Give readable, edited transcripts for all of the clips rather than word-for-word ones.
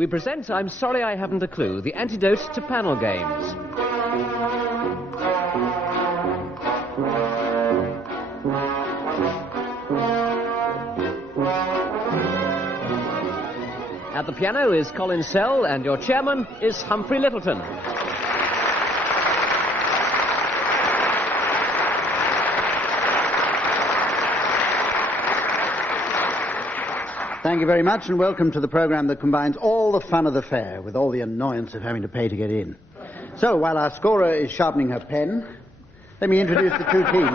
we present I'm Sorry I Haven't a Clue, the antidote to panel games. At the piano is Colin and your chairman is Humphrey Lyttelton. Thank you very much, and welcome to the programme that combines all the fun of the fair with all the annoyance of having to pay to get in. So, while our scorer is sharpening her pen, let me introduce the two teams.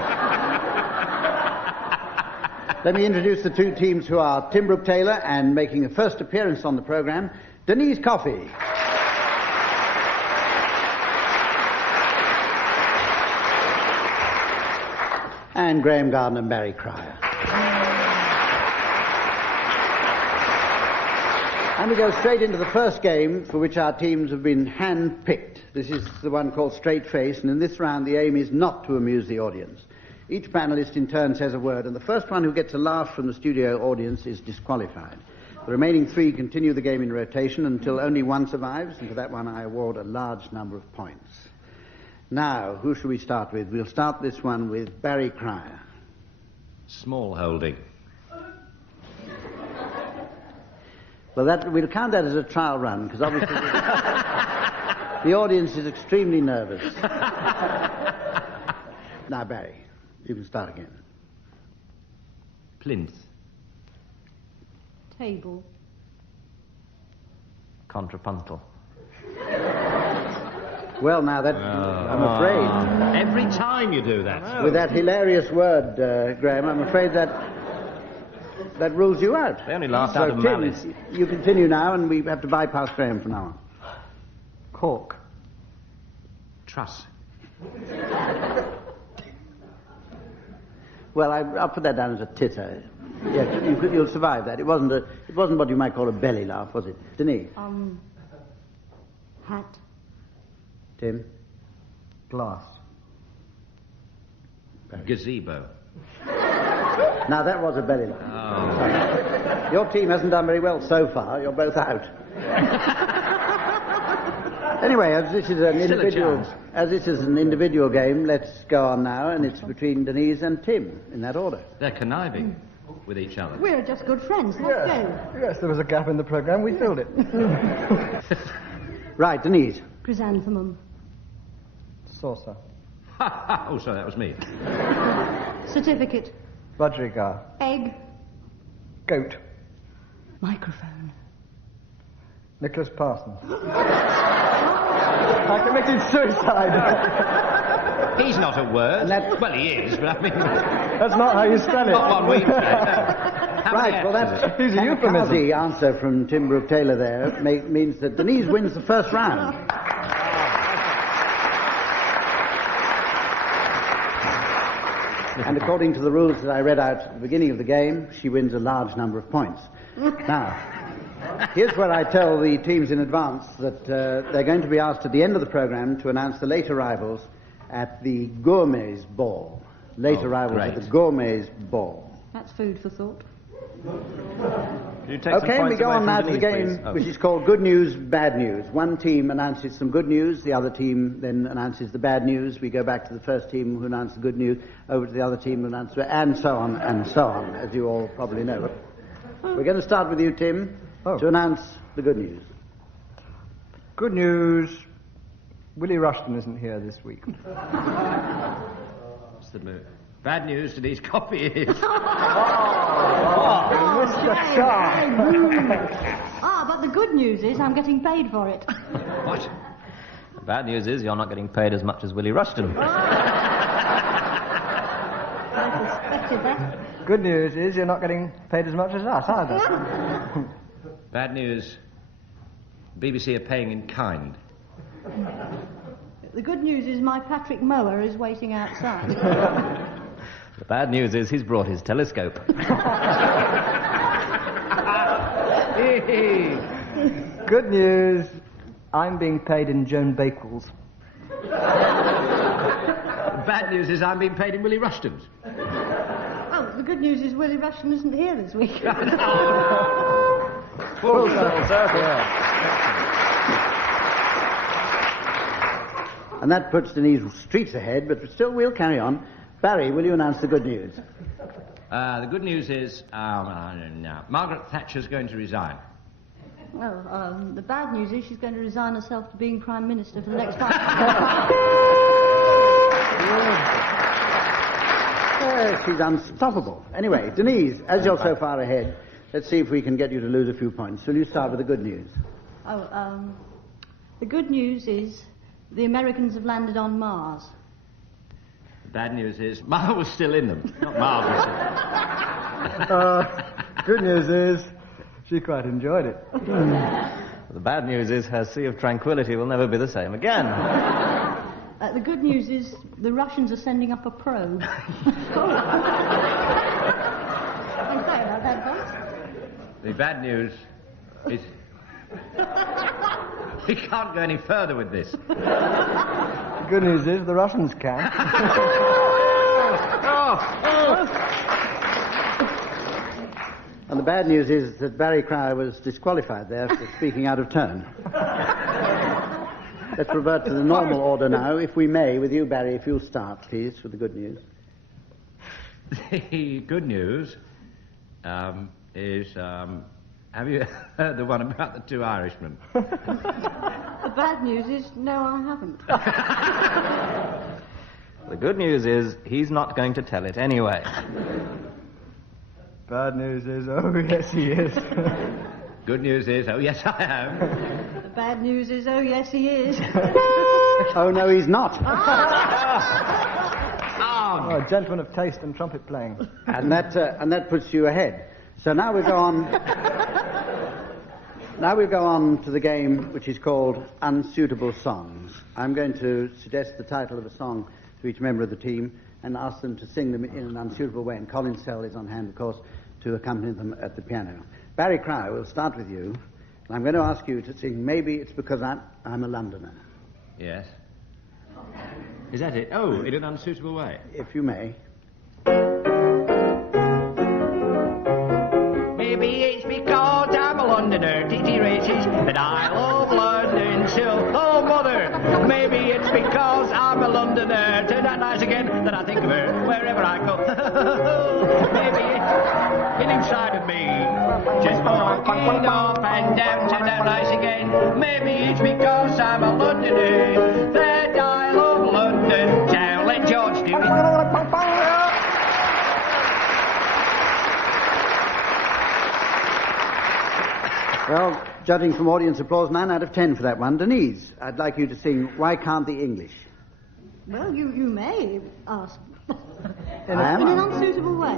Let me introduce the two teams who are Tim Brooke-Taylor and making a first appearance on the programme, Denise Coffey. And Graeme Garden and Barry Cryer. And we go straight into the first game, for which our teams have been hand-picked. This is the one called Straight Face, and in this round the aim is not to amuse the audience. Each panellist in turn says a word, and the first one who gets a laugh from the studio audience is disqualified. The remaining three continue the game in rotation until only one survives, and for that one I award a large number of points. Now, who shall we start with? We'll start this one with Barry Cryer. Small holding. Well, we'll count that as a trial run, because obviously the audience is extremely nervous. Now, Barry, you can start again. Plinth. Table. Contrapuntal. Well, now, that, I'm afraid... Every time you do that. With that hilarious word, Graeme, I'm afraid that rules you out. They only laughed out of Tim, malice. You continue now, and we have to bypass Graeme from now on. Cork. Truss. Well, I'll put that down as a titter. Yes, you'll survive that. It wasn't what you might call a belly laugh, was it? Denise? Hat. Tim? Glass. Gazebo. Now, that was a belly laugh. Oh. Your team hasn't done very well so far. You're both out. Anyway, as this is an individual game, let's go on now, and it's between Denise and Tim, in that order. They're conniving with each other. We're just good friends. Let's go. Yes, there was a gap in the programme. We filled it. Right, Denise. Chrysanthemum. Saucer. Oh, sorry, that was me. Certificate. Budgerigar. Egg. Goat. Microphone. Nicholas Parsons. I committed suicide. He's not a word. Well, he is, but I mean... That's not how you spell it. Not one week. Right, well, that's He's a euphemism. The answer from Tim Brooke-Taylor there means that Denise wins the first round. And according to the rules that I read out at the beginning of the game, she wins a large number of points. Now, here's where I tell the teams in advance that they're going to be asked at the end of the programme to announce the late arrivals at the Gourmet's Ball. Late arrivals at the Gourmet's Ball. That's food for thought. Okay, we go on now to the game, which is called Good News, Bad News. One team announces some good news, the other team then announces the bad news. We go back to the first team who announced the good news, over to the other team who announced it, and so on, as you all probably know. We're going to start with you, Tim, to announce the good news. Good news. Willie Rushton isn't here this week. What's the move? Bad news, Denise Coffey is. Mr. Shah. But the good news is I'm getting paid for it. What? The bad news is you're not getting paid as much as Willie Rushton. I suspected that. Good news is you're not getting paid as much as us, either. Bad news, BBC are paying in kind. The good news is my Patrick Mower is waiting outside. The bad news is he's brought his telescope. Good news, I'm being paid in Joan Bakewell's. Bad news is I'm being paid in Willie Rushton's. Oh, the good news is Willie Rushton isn't here this week. Full circle. And that puts Denise streets ahead, but still we'll carry on. Barry, will you announce the good news? The good news is, Margaret Thatcher's going to resign. Well, the bad news is she's going to resign herself to being Prime Minister for the next 5 years. She's unstoppable. Anyway, Denise, as you're so far ahead, let's see if we can get you to lose a few points. Will you start with the good news? The good news is the Americans have landed on Mars. The bad news is, Mara was still in them, not Margaret. Good news is she quite enjoyed it. The bad news is her Sea of Tranquility will never be the same again. The good news is the Russians are sending up a probe. I can say about that, boss. The bad news is... we can't go any further with this. The good news is the Russians can. And the bad news is that Barry Cryer was disqualified there for speaking out of turn. Let's revert to the normal order now, if we may, with you, Barry, if you'll start, please, with the good news. The good news is, have you heard the one about the two Irishmen? The bad news is, no, I haven't. The good news is he's not going to tell it anyway. Bad news is, oh, yes, he is. Good news is, oh, yes, I am. The bad news is, oh, yes, he is. Oh, no, he's not. Oh, gentleman of taste and trumpet playing. And that puts you ahead. So now we'll go on... Now we'll go on to the game which is called Unsuitable Songs. I'm going to suggest the title of a song to each member of the team and ask them to sing them in an unsuitable way. And Colin is on hand, of course, to accompany them at the piano. Barry Cryer, we'll start with you. And I'm going to ask you to sing Maybe It's Because I'm a Londoner. Yes. Is that it? Oh, in an unsuitable way. If you may. Maybe it's because I'm a Londoner, TT races, that I love London so. Oh, mother, maybe it's because I'm a Londoner, turn that nice again, that I think of her wherever I go. Maybe it's inside of me, just walking up and down, turn that nice again. Maybe it's because I'm a Londoner, that I love London town. Let George do it. Well, judging from audience applause, 9 out of 10 for that one. Denise, I'd like you to sing Why Can't the English? Well, you may ask. I am. In an unsuitable way.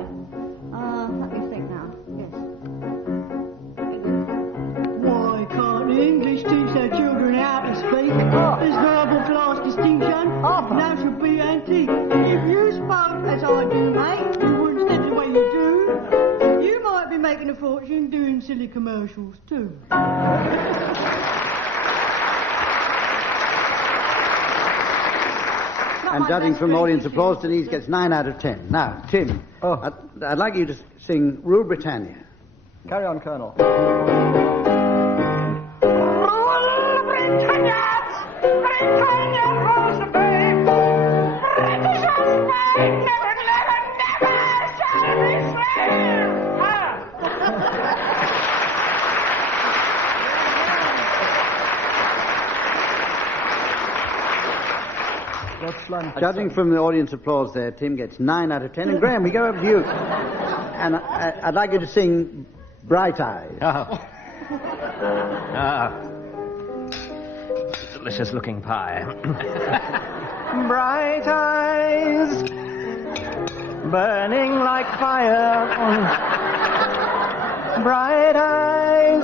Let me think now. Yes. Why can't the English teach their children how to speak? There's verbal class distinction. Now should be antique. If you spoke as I do, mate, you wouldn't step the way you do. You might be making a fortune doing silly commercials too. And judging from audience applause, Denise gets 9 out of 10. Now, Tim, I'd like you to sing Rule Britannia. Carry on, Colonel. Rule Britannia! Britannia rules the bay! British as Spain never, never, never shall be slain! Judging from the audience applause there, Tim gets 9 out of 10. And Graeme, we go over to you. And I'd like you to sing Bright Eyes. Delicious looking pie. Bright eyes, burning like fire. Bright eyes.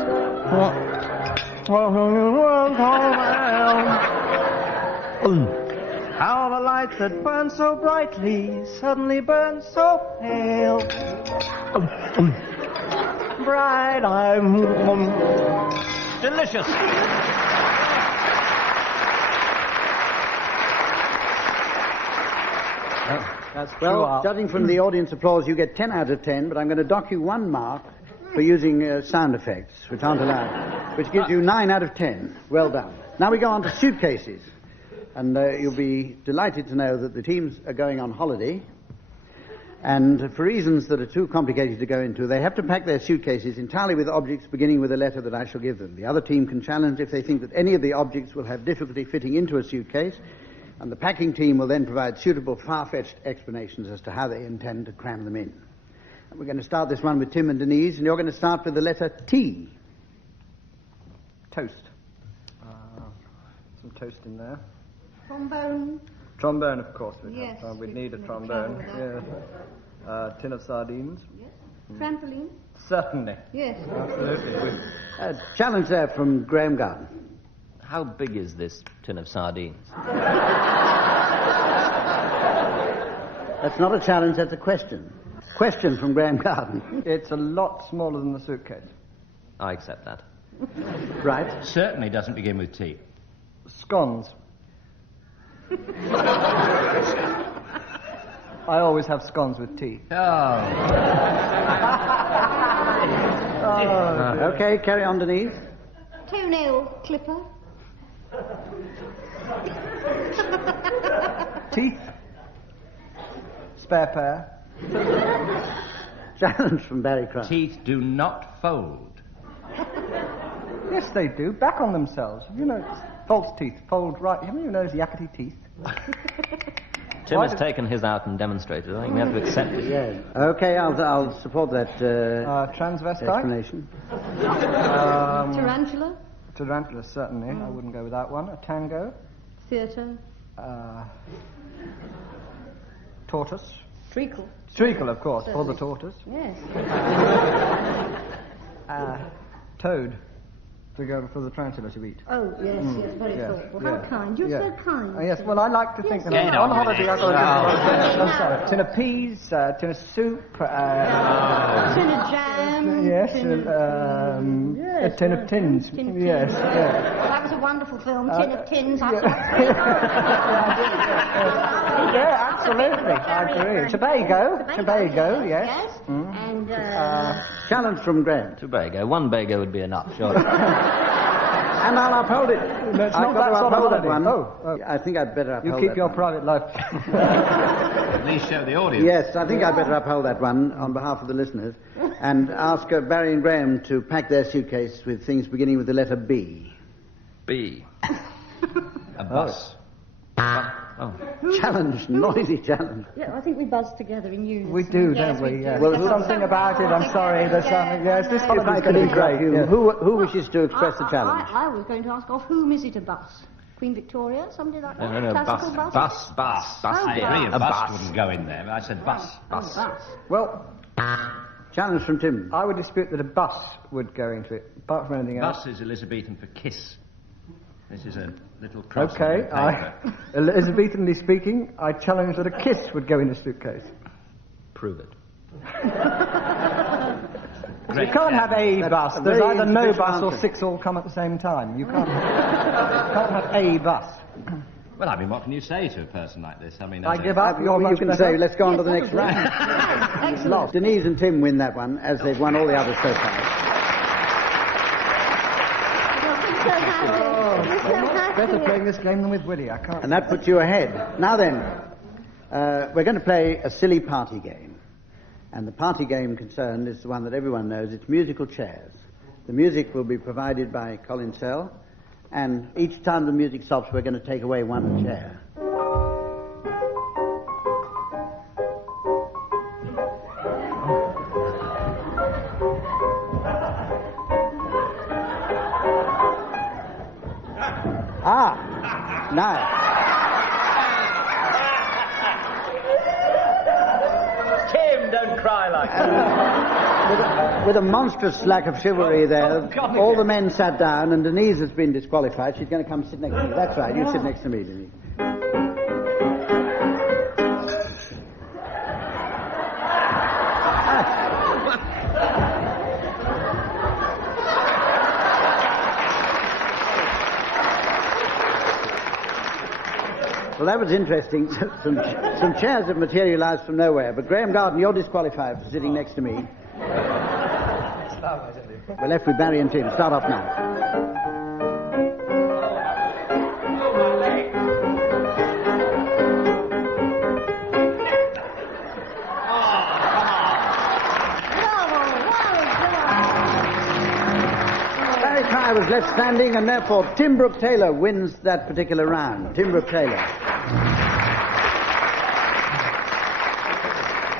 How the lights that burn so brightly suddenly burn so pale. Bright eyes. Delicious. Well, judging from the audience applause, you get 10 out of 10, but I'm going to dock you 1 mark for using sound effects, which aren't allowed, which gives you 9 out of 10. Well done. Now we go on to suitcases. And you'll be delighted to know that the teams are going on holiday. And for reasons that are too complicated to go into, they have to pack their suitcases entirely with objects beginning with a letter that I shall give them. The other team can challenge if they think that any of the objects will have difficulty fitting into a suitcase, and the packing team will then provide suitable, far-fetched explanations as to how they intend to cram them in. And we're going to start this one with Tim and Denise, and you're going to start with the letter T. Toast. Some toast in there. Trombone. Trombone, of course. Yes. We'd need a trombone. Yeah. Tin of sardines. Yes. Trampoline. Certainly. Yes. Absolutely. Challenge there from Graeme Garden. How big is this tin of sardines? That's not a challenge, that's a question. Question from Graeme Garden. It's a lot smaller than the suitcase. I accept that. Right. Certainly doesn't begin with T. Scones. I always have scones with tea. Okay, carry on, Denise. Toenail clipper. Teeth. Spare pair. Challenge from Barry Cross. Teeth do not fold. Yes, they do. Back on themselves. You know, false teeth. Fold right. Haven't you noticed yakety teeth? Tim has taken his out and demonstrated. I think we have to accept it. Yes. Okay, I'll support that Transvestite. explanation. Tarantula. Tarantula, certainly. I wouldn't go with that one. A tango. Theatre. Tortoise. Treacle. Treacle, of course, for the tortoise. Yes. Toad. To go for the tarantula to eat. Oh, yes, yes, very thoughtful. How kind. You're so kind. Yes, well, I like to think that Get on on holiday I've got to I'm sorry. Tin of peas, tin of soup. Tin of jam. Yes, a tin of tins. Tin of tins. Yes, yes. That was a wonderful film, Tin of Tins. I saw Yeah, absolutely. I agree. Tobago, yes. Yes. And Challenge from Graeme. Tobago. One bago would be enough, surely. And I'll uphold it. No, it's I've not got that to sort of uphold that holiday. one. Oh. I think I'd better uphold You keep that your one. private life. At least show the audience. Yes, I think I'd better uphold that one on behalf of the listeners and ask Barry and Graeme to pack their suitcase with things beginning with the letter B. B. A bus. Challenge, noisy challenge. yeah, I think we buzz together in unison. We do, Yes, don't we? Yes. Well, There's something about it. I'm sorry. There's something. Yes, this If I holiday's could going to be interrupt great. you, Yes. who wishes to express the challenge? I was going to ask, of whom is it a bus? Queen Victoria? Somebody like that? No, Classical bus. bus? Bus. I agree, bus. a bus wouldn't go in there. I said bus. Bus. Well, Challenge from Tim. I would dispute that a bus would go into it, apart from anything else. Bus is Elizabethan for kiss. This is a little cross. Okay, Elizabethanly speaking, I challenge that a kiss would go in a suitcase. Prove it. You can't have a bus. a There's very either no insufficient bus or answer. 6 all come at the same time. You can't have a bus. Well, I mean, what can you say to a person like this? I mean, I give up. You're You much can better. say, let's go on to the next round. Excellent. Denise and Tim win that one, as they've won all the others so far. Better playing this game than with Willie. I can't. And that puts you ahead. Now then, we're going to play a silly party game. And the party game concerned is the one that everyone knows. It's musical chairs. The music will be provided by Colin Sell. And each time the music stops, we're going to take away one chair. Now. Tim, don't cry like that. With a monstrous lack of chivalry there, all the men sat down, and Denise has been disqualified. She's going to come sit next to me. That's right, you sit next to me, Denise. Well, that was interesting. Some chairs have materialised from nowhere. But Graeme Garden, you're disqualified for sitting next to me. We're left with Barry and Tim. Start off now. Barry was left standing, and therefore Tim Brooke-Taylor wins that particular round. Tim Brooke-Taylor.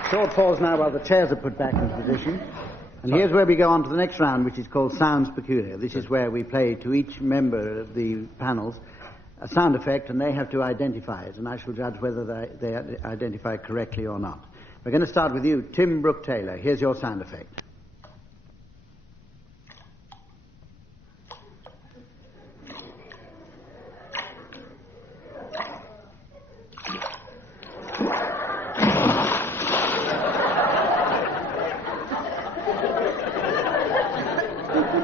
Short pause now while the chairs are put back into position. And here's where we go on to the next round, which is called Sounds Peculiar. This is where we play to each member of the panels a sound effect, and they have to identify it, and I shall judge whether they identify it correctly or not. We're going to start with you, Tim Brooke-Taylor. Here's your sound effect.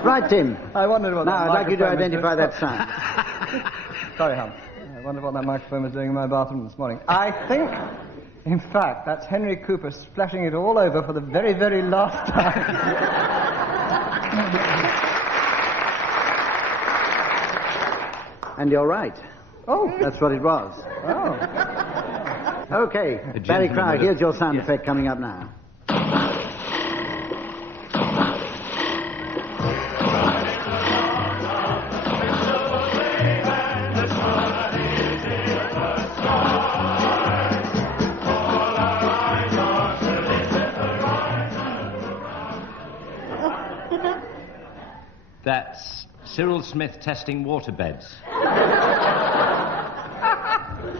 Right, Tim. I wondered what now, that I'd like you to identify doing. that sound. Sorry, Hum. I wondered what that microphone was doing in my bathroom this morning. I think, in fact, that's Henry Cooper splashing it all over for the very, very last time. And you're right. Oh. That's what it was. Oh. Okay, Barry Crowder, here's your sound effect coming up now. That's Cyril Smith testing waterbeds.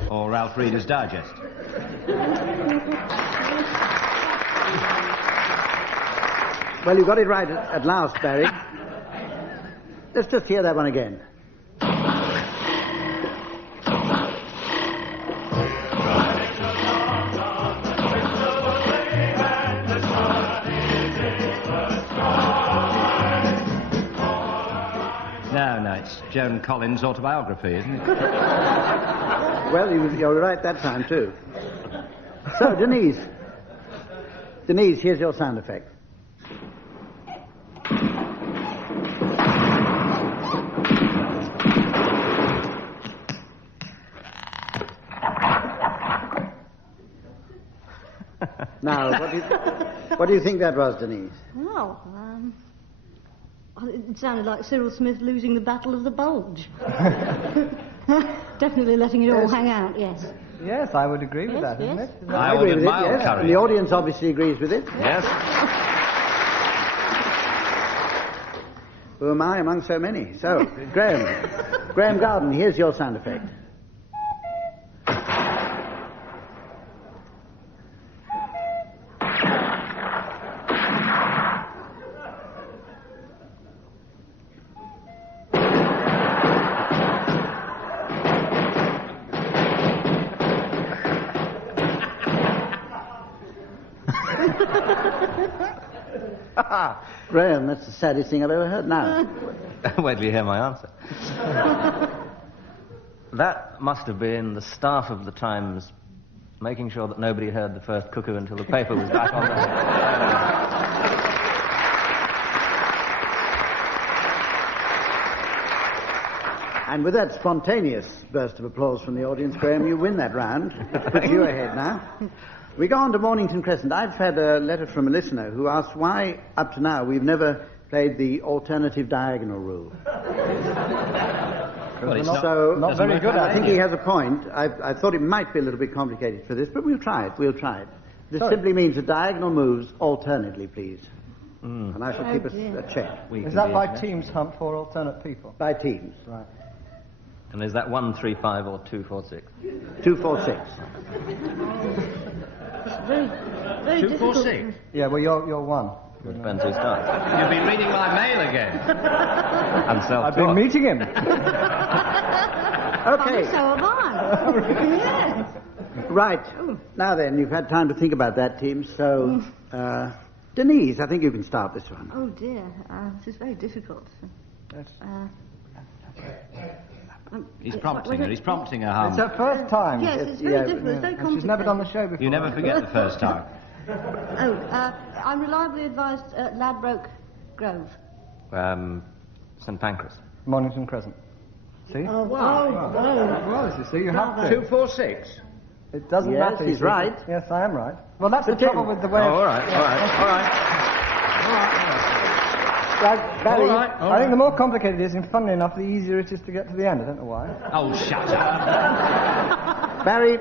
Or Ralph Reader's Digest. Well, you got it right at last, Barry. Let's just hear that one again. No, it's Joan Collins' autobiography, isn't it? Well, you were right that time, too. So, Denise. Denise, here's your sound effect. Now, what do you think that was, Denise? Well, it sounded like Cyril Smith losing the Battle of the Bulge. Definitely letting it all hang out, yes. Yes, I would agree with that, yes. isn't it? I agree with it, yes. Curry. And the audience obviously agrees with it. Yes. Who am I among so many? So, Graeme Garden, here's your sound effect. Graeme, that's the saddest thing I've ever heard. Now. Wait till you hear my answer. That must have been the staff of the Times making sure that nobody heard the first cuckoo until the paper was back on And with that spontaneous burst of applause from the audience, Graeme, you win that round. Puts you ahead now. We go on to Mornington Crescent. I've had a letter from a listener who asked why, up to now, we've never played the alternative diagonal rule. Well, it's not very good at I think he has a point. I thought it might be a little bit complicated for this, but we'll try it. This simply means the diagonal moves alternately, please. And I shall keep a check. Is that by teams, Hump, for alternate people? By teams. Right. And is that 1, 3, 5 or 2, 4, 6? 2, 4, 6. Very 2, 4, difficult. 6. Yeah, well, you're one. It depends who starts. You've been reading my mail again. And self-taught. I've been meeting him. Okay. So have I. Yes. Right. Now then, you've had time to think about that, team. So, Denise, I think you can start this one. Oh dear, this is very difficult. He's prompting her. He's prompting her, Hum. It's her first time. Yes, it's very difficult. It's very And she's never done the show before. You never forget the first time. I'm reliably advised Ladbroke Grove. St Pancras. Mornington Crescent. See? Oh, wow. Well, you see, you have to. 246. It doesn't Yes, matter. he's you see. right. Yes, I am right. Well, that's the trouble with the way... Oh, all right, all right. Like, Barry, All right. I think the more complicated it is, and funnily enough, the easier it is to get to the end. I don't know why. Oh, shut up. Barry,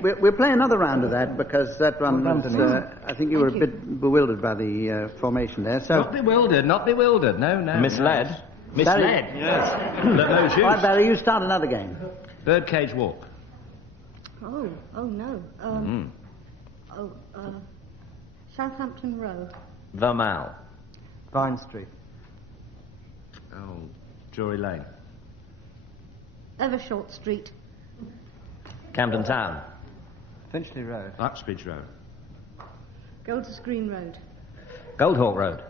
we'll play another round of that because that one Well was, done, Denise. I think you were a bit bewildered by the formation there. So, Not bewildered, not bewildered. No. Misled. Misled, yes. Let those all right, use. Barry, you start another game. Birdcage walk. Oh, no. Southampton Row. The Mall. Vine Street. Oh, Drury Lane. Evershort Street. Camden Town. Finchley Road. Uxbridge Road. Golders Green Road. Goldhawk Road.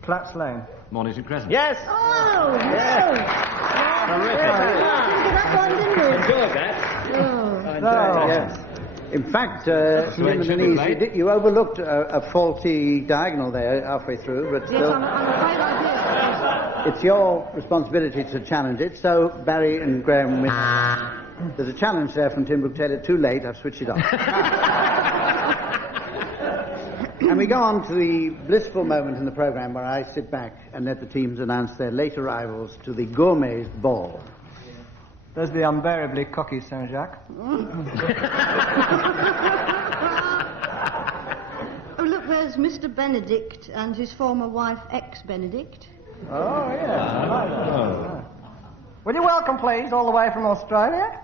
Platts Lane. Mornington Crescent. Yes! Oh, no! Enjoyed that. Yes. In fact, Denise, you overlooked a faulty diagonal there halfway through, but Yes, I'm afraid I it's your responsibility to challenge it. So Barry and Graeme win. There's a challenge there from Tim Brooke-Taylor. Too late. I've switched it off. And we go on to the blissful moment in the programme where I sit back and let the teams announce their late arrivals to the gourmet ball. There's the unbearably cocky Saint-Jacques. Oh, look, there's Mr. Benedict and his former wife, ex-Benedict. Oh, yeah. Will you welcome, please, all the way from Australia?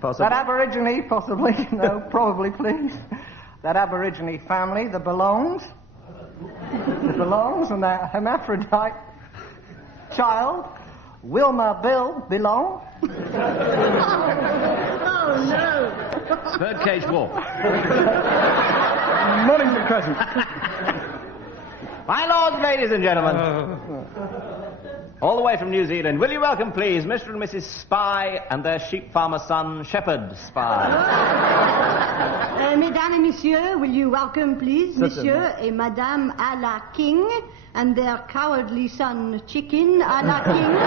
Possibly. That Aborigine, possibly. No, probably, please. That Aborigine family, the Belongs. The Belongs and their hermaphrodite child, Wilma Bill Belong. Oh, no. Birdcage walk. Mornington Crescent. My lords, ladies and gentlemen. All the way from New Zealand, will you welcome, please, Mr. and Mrs. Spy and their sheep farmer son, Shepherd Spy. Mesdames et messieurs, will you welcome, please, Certainly. Monsieur et Madame à la King and their cowardly son, Chicken à la King.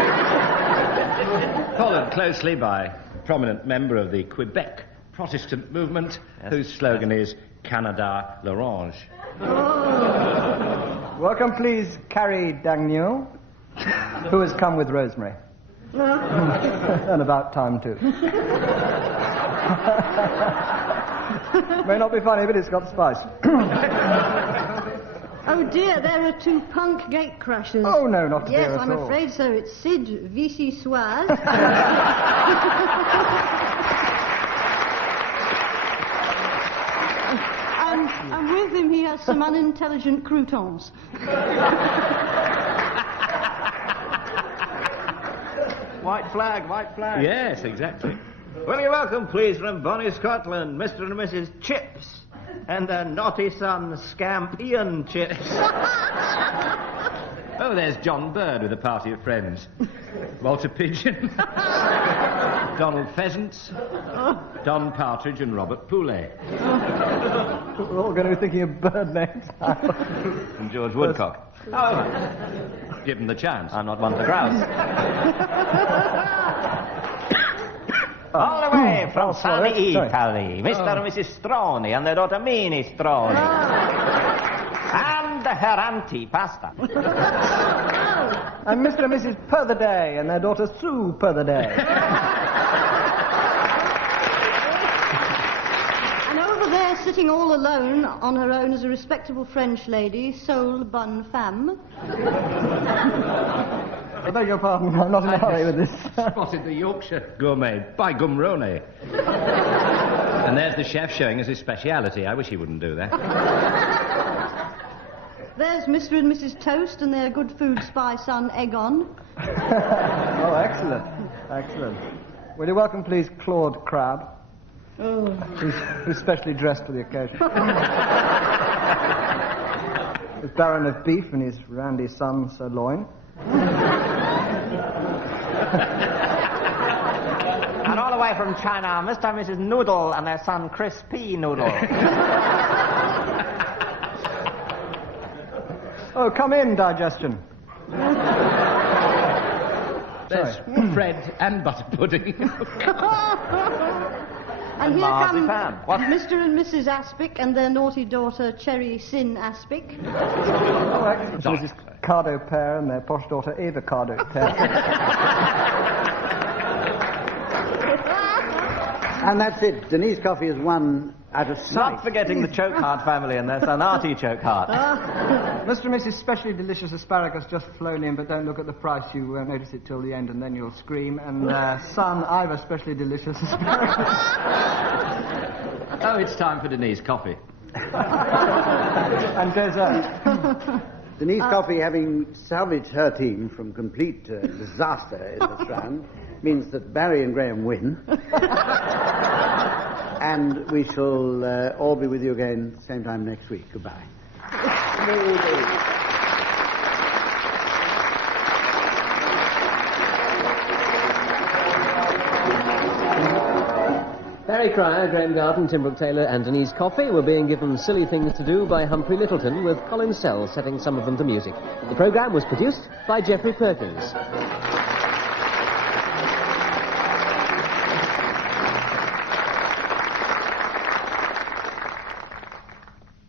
Followed closely by a prominent member of the Quebec Protestant movement, whose slogan is Canada l'Orange. Welcome, please, Carrie Dagnew, who has come with Rosemary. And about time, too. May not be funny, but it's got spice. Oh, dear, there are two punk gate crashers. Oh, no, not to Yes, fear at I'm all. afraid so. It's Sid Vici-Soise. And with him he has some unintelligent croutons. White flag, white flag. Yes, exactly. Will you welcome, please, from Bonnie, Scotland, Mr. and Mrs. Chips and their naughty son, Scamp Ian Chips. Oh, there's John Bird with a party of friends. Walter Pigeon. Donald Pheasants. Don Partridge and Robert Poulet. We're all going to be thinking of bird names. And George Woodcock. However, give them the chance. I'm not one for grouse. All the way from sorry, sunny sorry. Italy, Mr. and Mrs. Stroni and their daughter Minnie Stroni. And her auntie Pasta. And Mr. and Mrs. Purtherday and their daughter Sue Purtherday. And over there, sitting all alone on her own, is a respectable French lady, Soul Bonne Femme. I beg your pardon, I'm not in a hurry with this. Spotted the Yorkshire gourmet by Gumrone. And there's the chef showing us his speciality. I wish he wouldn't do that. There's Mr. and Mrs. Toast and their good food spy son, Egon. Oh, excellent. Excellent. Will you welcome, please, Claude Crabbe, Oh. who's specially dressed for the occasion. The Baron of Beef and his randy son, Sir Loin. And all the way from China, Mr. and Mrs. Noodle and their son, Crispy Noodle. Oh, come in, digestion. There's bread and butter pudding. And here come marzipan. What? Mr. and Mrs. Aspic and their naughty daughter, Cherry Sin Aspic. Mrs. Cardo Pear and their posh daughter, Avocado Pear. And that's it. Denise Coffey has won out of sight. Not forgetting the Chokeheart family and their son Artie Chokeheart. Mr. and Mrs. Specially Delicious Asparagus just flown in, but don't look at the price. You won't notice it till the end, and then you'll scream. And son Ivor Specially Delicious Asparagus. Oh, it's time for Denise Coffey. And dessert. Denise Coffey, having salvaged her team from complete disaster in this round, means that Barry and Graeme win. And we shall all be with you again same time next week. Goodbye. Barry Cryer, Graeme Garden, Tim Brooke-Taylor and Denise Coffey were being given silly things to do by Humphrey Lyttelton, with Colin setting some of them to music. The programme was produced by Geoffrey Perkins.